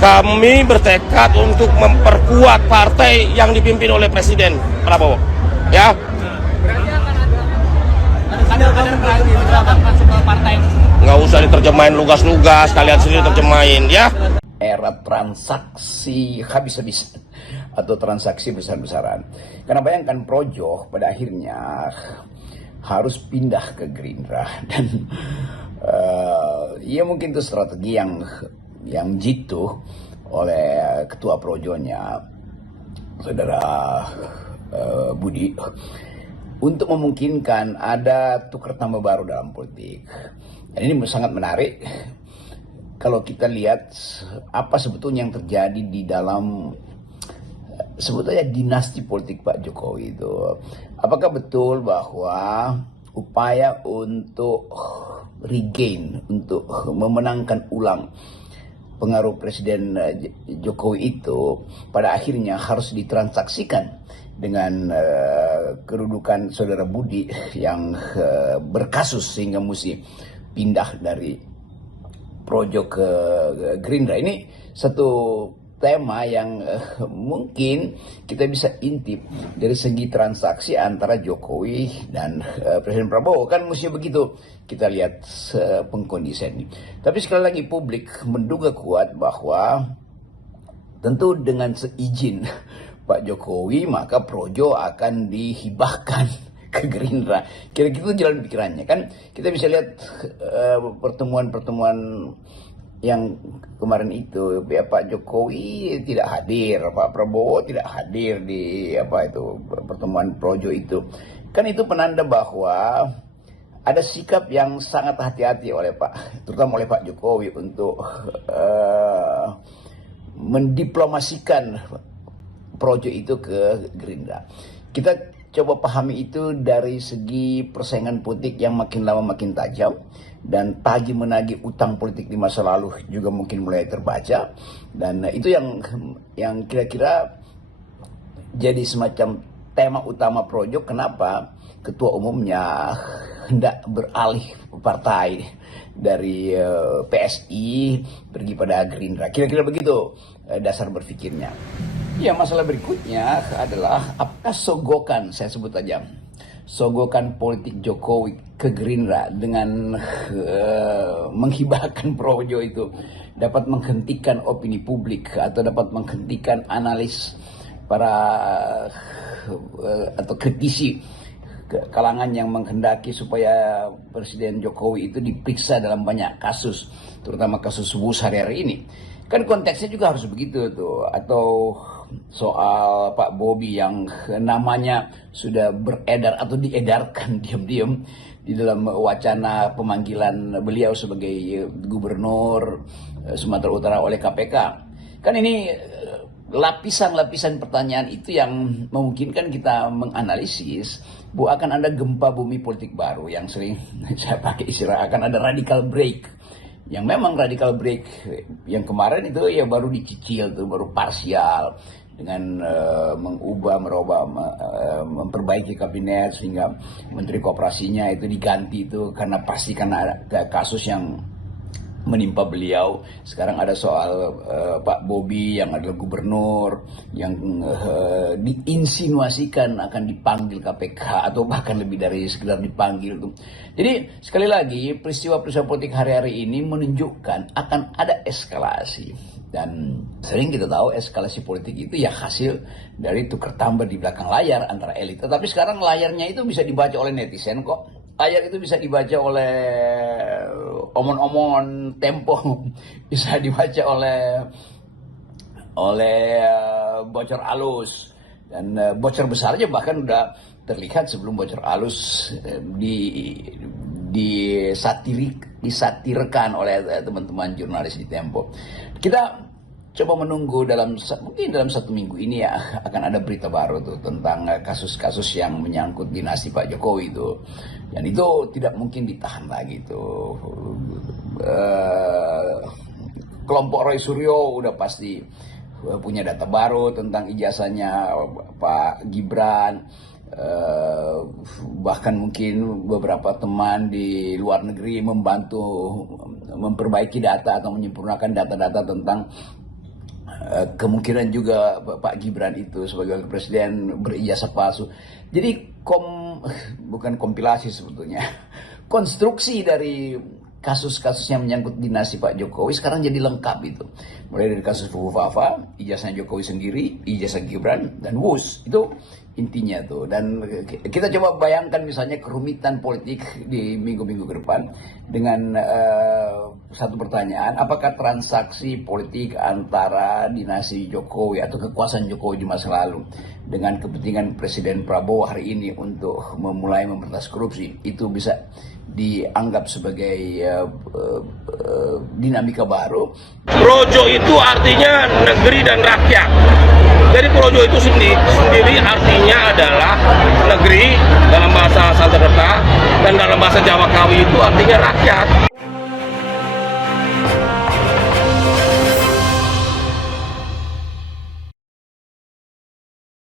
Kami bertekad untuk memperkuat partai yang dipimpin oleh Presiden Prabowo. Ya. Berarti akan ada kader lagi masuk ke partai. Nggak usah diterjemahin lugas-lugas, kalian sendiri terjemahin ya. Era transaksi habis-habisan atau transaksi besar-besaran. Karena bayangkan Projo pada akhirnya harus pindah ke Gerindra dan ya mungkin itu strategi yang jitu oleh ketua Projonya saudara Budi untuk memungkinkan ada tukar tambah baru dalam politik. Dan ini sangat menarik kalau kita lihat apa sebetulnya yang terjadi di dalam sebetulnya dinasti politik Pak Jokowi itu. Apakah betul bahwa upaya untuk regain, untuk memenangkan ulang pengaruh Presiden Jokowi itu pada akhirnya harus ditransaksikan dengan kedudukan saudara Budi yang berkasus sehingga mesti pindah dari Projo ke Gerindra. Ini satu tema yang mungkin kita bisa intip dari segi transaksi antara Jokowi dan Presiden Prabowo. Kan mesti begitu kita lihat pengkondisian ini. Tapi sekali lagi publik menduga kuat bahwa tentu dengan seizin Pak Jokowi maka Projo akan dihibahkan ke Gerindra. Kira-kira itu jalan pikirannya kan. Kita bisa lihat pertemuan-pertemuan yang kemarin itu ya, Pak Jokowi tidak hadir, Pak Prabowo tidak hadir di pertemuan Projo itu. Kan itu penanda bahwa ada sikap yang sangat hati-hati terutama oleh Pak Jokowi untuk mendiplomasikan Projo itu ke Gerindra. Kita coba pahami itu dari segi persaingan politik yang makin lama makin tajam dan tagih menagih utang politik di masa lalu juga mungkin mulai terbaca, dan itu yang kira-kira jadi semacam tema utama Projo kenapa ketua umumnya hendak beralih partai dari PSI pergi pada Gerindra. Kira-kira begitu dasar berpikirnya. Ya, masalah berikutnya adalah apakah sogokan, saya sebut aja, sogokan politik Jokowi ke Gerindra dengan menghibahkan Projo itu dapat menghentikan opini publik atau dapat menghentikan analis para atau kritisi kalangan yang menghendaki supaya Presiden Jokowi itu diperiksa dalam banyak kasus, terutama kasus Wus hari-hari ini. Kan konteksnya juga harus begitu tuh. Atau soal Pak Bobi yang namanya sudah beredar atau diedarkan diam-diam di dalam wacana pemanggilan beliau sebagai gubernur Sumatera Utara oleh KPK. Kan ini lapisan-lapisan pertanyaan itu yang memungkinkan kita menganalisis bahwa akan ada gempa bumi politik baru yang sering saya pakai istilah akan ada radical break. Yang memang radical break yang kemarin itu ya baru dicicil tuh, baru parsial dengan merubah, memperbaiki kabinet sehingga menteri kooperasinya itu diganti itu karena ada kasus yang menimpa beliau. Sekarang ada soal Pak Bobi yang adalah gubernur yang diinsinuasikan akan dipanggil KPK atau bahkan lebih dari sekedar dipanggil tuh. Jadi sekali lagi peristiwa-peristiwa politik hari-hari ini menunjukkan akan ada eskalasi, dan sering kita tahu eskalasi politik itu ya hasil dari tukar tambah di belakang layar antara elit. Tetapi sekarang layarnya itu bisa dibaca oleh netizen kok. Layar itu bisa dibaca oleh omon-omon Tempo, bisa dibaca oleh bocor alus, dan bocor besarnya bahkan udah terlihat sebelum bocor alus disatirkan oleh teman-teman jurnalis di Tempo. Kita coba menunggu mungkin dalam 1 minggu ini ya akan ada berita baru tuh tentang kasus-kasus yang menyangkut dinasti Pak Jokowi itu, dan itu tidak mungkin ditahan lagi tuh. Kelompok Roy Suryo udah pasti punya data baru tentang ijazahnya Pak Gibran. Bahkan mungkin beberapa teman di luar negeri membantu memperbaiki data atau menyempurnakan data-data tentang kemungkinan juga Pak Gibran itu sebagai presiden berijazah palsu. Jadi bukan kompilasi sebetulnya, konstruksi dari kasus-kasus yang menyangkut dinasti Pak Jokowi sekarang jadi lengkap itu. Mulai dari kasus Fufu Fafa, ijazah Jokowi sendiri, ijazah Gibran, dan wus. Itu intinya tuh. Dan kita coba bayangkan misalnya kerumitan politik di minggu-minggu ke depan dengan satu pertanyaan, apakah transaksi politik antara dinasti Jokowi atau kekuasaan Jokowi di masa lalu dengan kepentingan Presiden Prabowo hari ini untuk memulai memberantas korupsi itu bisa dianggap sebagai dinamika baru. Projo itu artinya negeri dan rakyat. Jadi Projo itu sendiri artinya adalah negeri dalam bahasa Sanskerta dan dalam bahasa Jawa Kawi itu artinya rakyat.